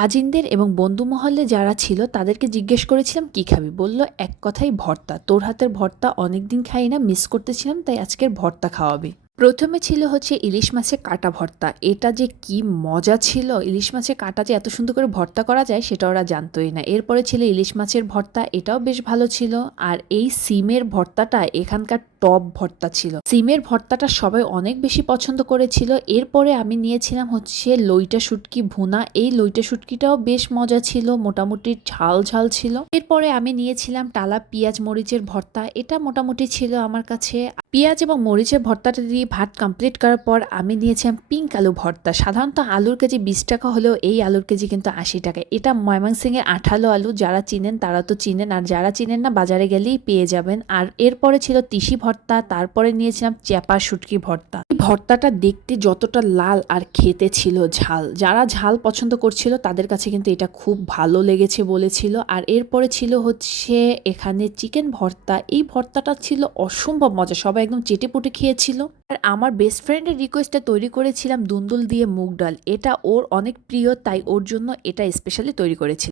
কাজিনদের এবং বন্ধু মহলে যারা ছিল তাদেরকে জিজ্ঞেস করেছিলাম কি খাবি, বলল এক কথাই ভর্তা। তোর হাতের ভর্তা অনেকদিন খাই না, মিস করতেছিলাম, তাই আজকের ভর্তা খাওয়াবি। প্রথমে ছিল হচ্ছে ইলিশ মাছের কাটা ভর্তা। এটা যে কি মজা ছিল! ইলিশ মাছের কাটা যে এত সুন্দর করে ভর্তা করা যায় সেটা ওরা জানতোই না। এরপরে ছিল ইলিশ মাছের ভর্তা, এটাও বেশ ভালো ছিল। আর এই সিমের ভর্তাটা এখানকার টপ ভর্তা ছিল। সিমের ভর্তাটা সবাই অনেক বেশি পছন্দ করেছিল। এরপরে আমি নিয়েছিলাম হচ্ছে লইটা শুটকি ভুনা। এই লইটা শুটকিটাও বেশ মজা ছিল, মোটামুটি ঝাল ঝাল ছিল। এরপরে আমি নিয়েছিলাম টালা পেঁয়াজ মরিচের ভর্তা। এটা মোটামুটি ছিল আমার কাছে। পেঁয়াজ এবং মরিচের ভর্তাটা দিয়ে ভাত কমপ্লিট করার পর আমি নিয়েছিলাম পিঙ্ক আলু ভর্তা। সাধারণত আলুর কেজি 20 টাকা হলেও এই আলুর কেজি কিন্তু 80 টাকা। এটা ময়মনসিংহের আঠালো আলু, যারা চিনেন তারা তো চিনেন, আর যারা চিনেন না বাজারে গেলেই পেয়ে যাবেন। আর এরপরে ছিল তিসি ভর্তা, তারপরে নিয়েছিলাম চ্যাপা শুটকি ভর্তা। এই ভর্তাটা দেখতে যতটা লাল আর খেতে ছিল ঝাল। যারা ঝাল পছন্দ করছিল তাদের কাছে কিন্তু এটা খুব ভালো লেগেছে বলেছিল। আর এরপরে ছিল হচ্ছে এখানে চিকেন ভর্তা। এই ভর্তাটা ছিল অসম্ভব মজা, সবাই একদম চেটেপুটে খেয়েছিল। আর আমার বেস্ট ফ্রেন্ডের রিকোয়েস্টে তৈরি করেছিলাম দুন্দুল দিয়ে মুগ ডাল। এটা ওর অনেক প্রিয়, তাই ওর জন্য এটা স্পেশালি তৈরি করেছি।